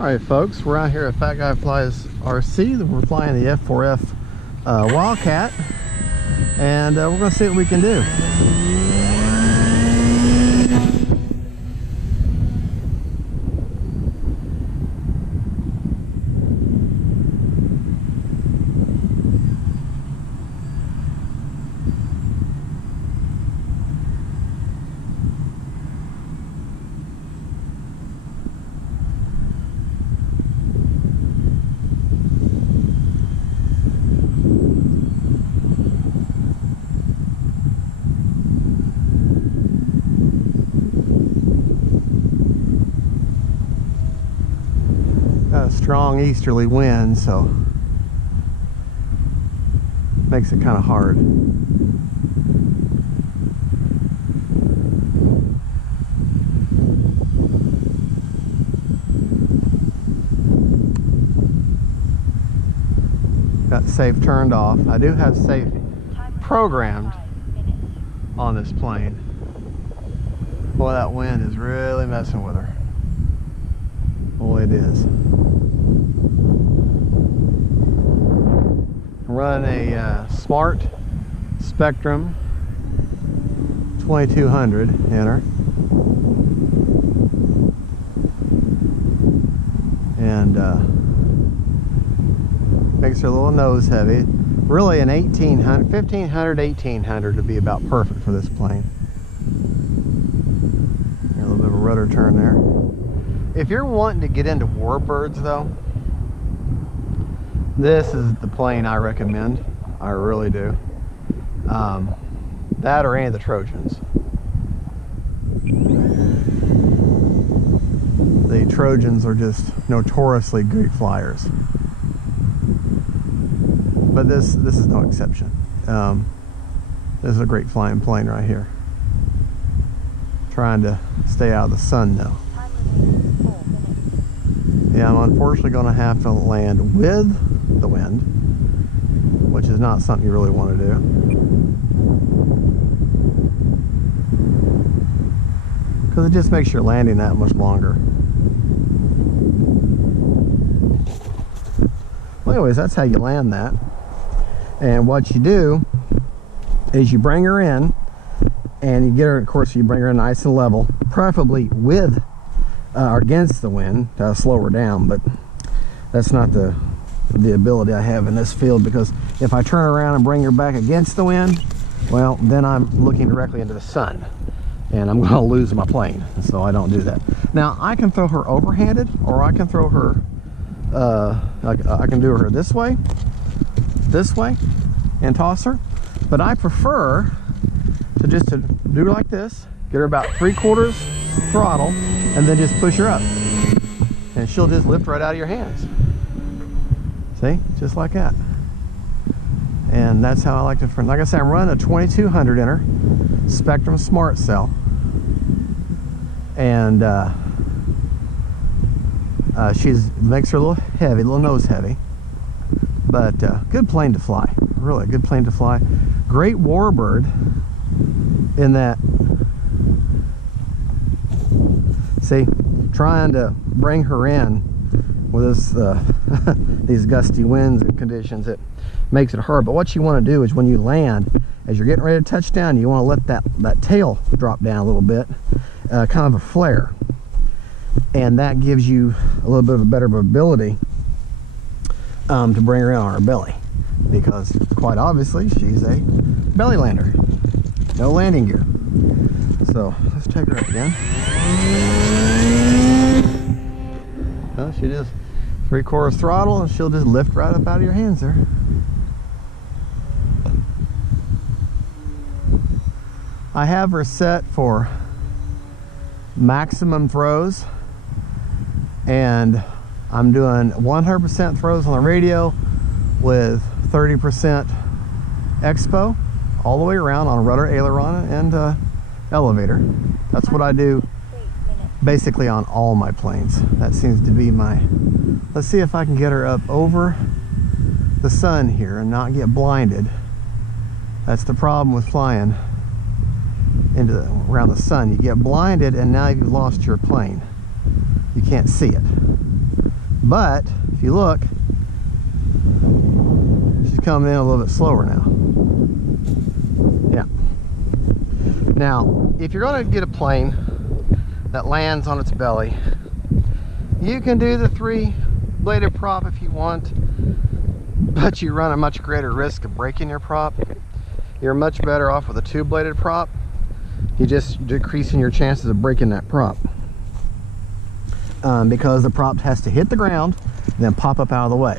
Alright folks, we're out here at Fat Guy Flies RC. We're flying the F4F Wild Cat, and we're going to see what we can do. Got a strong easterly wind, so makes it kind of hard. Got safe turned off. I do have safe programmed on this plane. Boy, that wind is really messing with her. Boy, it is. I'm running a smart Spektrum 2200 in her, and makes her a little nose heavy. Really an 1500 1800 to be about perfect for this plane. A little bit of a rudder turn there. If you're wanting to get into warbirds though, this is the plane I recommend. I really do. That or any of the Trojans. The Trojans are just notoriously great flyers, but this is no exception. This is a great flying plane right here. Trying to stay out of the sun though. Yeah, I'm unfortunately going to have to land with the wind, which is not something you really want to do. Because it just makes your landing that much longer. Well, anyways, that's how you land that. And what you do is you bring her in, and you get her, of course, you bring her in nice and level, preferably with or against the wind to slow her down, but that's not the ability I have in this field, because if I turn around and bring her back against the wind, well, then I'm looking directly into the sun and I'm going to lose my plane, so I don't do that. Now I can throw her overhanded, or I can throw her I can do her this way and toss her, but I prefer to just do her like this, get her about 3/4 throttle, and then just push her up, and she'll just lift right out of your hands. See, just like that. And that's how I like to, like I said, I'm running a 2200 in her Spektrum Smart Cell, and she's makes her a little heavy, a little nose heavy, but good plane to fly. Really good plane to fly. Great warbird in that. See, trying to bring her in with this these gusty winds and conditions, it makes it hard. But what you want to do is when you land, as you're getting ready to touch down, you want to let that tail drop down a little bit, kind of a flare, and that gives you a little bit of a better ability to bring her in on her belly, because quite obviously she's a belly lander, no landing gear. So let's take her up again. Well, she just 3/4 throttle, and she'll just lift right up out of your hands there. I have her set for maximum throws, and I'm doing 100% throws on the radio with 30% expo all the way around on rudder, aileron, and elevator. That's what I do basically on all my planes. That seems to be my, let's see if I can get her up over the sun here and not get blinded. That's the problem with flying around the sun. You get blinded and now you've lost your plane. You can't see it. But if you look, she's coming in a little bit slower now. Yeah. Now, if you're going to get a plane that lands on its belly, you can do the 3-bladed prop if you want, but you run a much greater risk of breaking your prop. You're much better off with a 2-bladed prop. You're just decreasing your chances of breaking that prop, because the prop has to hit the ground and then pop up out of the way.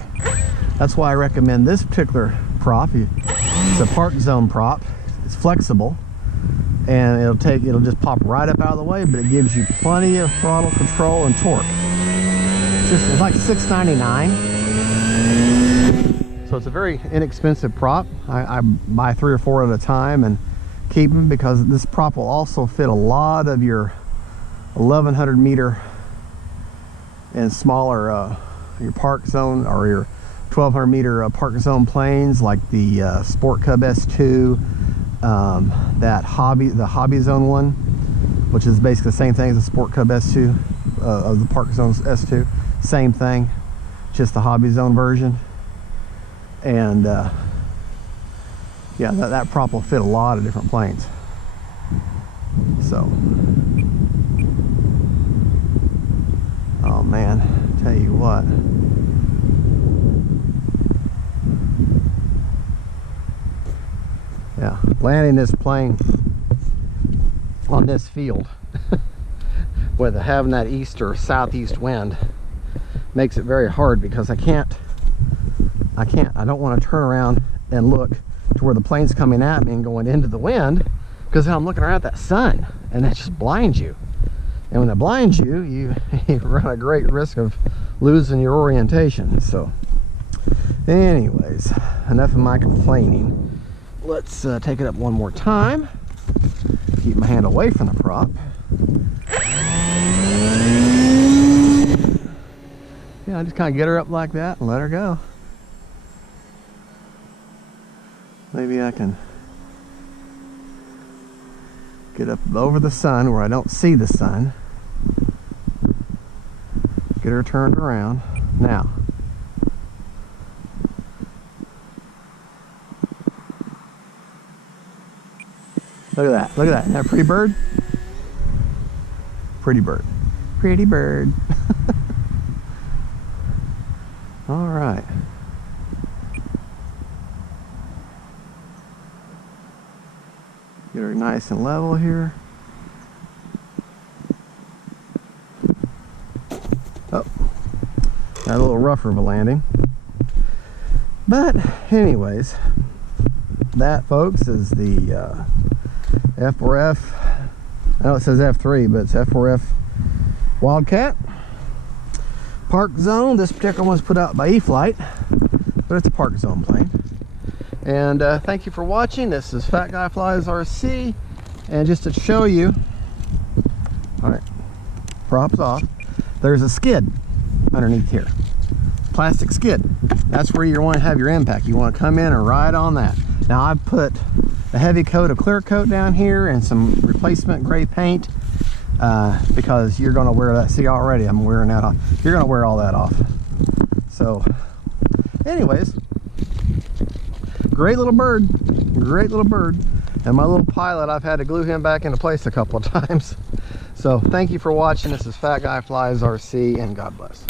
That's why I recommend this particular prop. It's a park zone prop. It's flexible, and it'll just pop right up out of the way, but it gives you plenty of throttle control and torque. It's like $6.99. So it's a very inexpensive prop. I buy 3 or 4 at a time and keep them, because this prop will also fit a lot of your 1100 meter and smaller your park zone, or your 1200 meter park zone planes, like the Sport Cub S2, the Hobby Zone one, which is basically the same thing as the Sport Cub S2 of the Park Zone S2. Same thing, just the Hobby Zone version. And yeah, that prop will fit a lot of different planes. So, oh man, tell you what. Yeah, landing this plane on this field with having that east or southeast wind makes it very hard, because I don't want to turn around and look to where the plane's coming at me and going into the wind, because then I'm looking around at that sun, and that just blinds you. And when it blinds you, you run a great risk of losing your orientation. So anyways, enough of my complaining. Let's take it up one more time. Keep my hand away from the prop. Yeah, I just kind of get her up like that and let her go. Maybe I can get up over the sun where I don't see the sun. Get her turned around. Now, look at that. Look at that. Isn't that a pretty bird? Pretty bird. Pretty bird. All right. Get her nice and level here. Oh, got a little rougher of a landing. But anyways, that, folks, is the F4F. I know it says F3, but it's F4F Wild Cat. Park zone. This particular one's put out by E-Flight, but it's a park zone plane. And thank you for watching. This is Fat Guy Flies RC, and just to show you, all right, props off, there's a skid underneath here, plastic skid. That's where you want to have your impact. You want to come in and ride on that. Now I've put a heavy coat of clear coat down here and some replacement gray paint, because you're going to wear that. See, already I'm wearing that off. You're going to wear all that off. So anyways, great little bird, great little bird. And my little pilot, I've had to glue him back into place a couple of times. So thank you for watching. This is Fat Guy Flies RC, and God bless.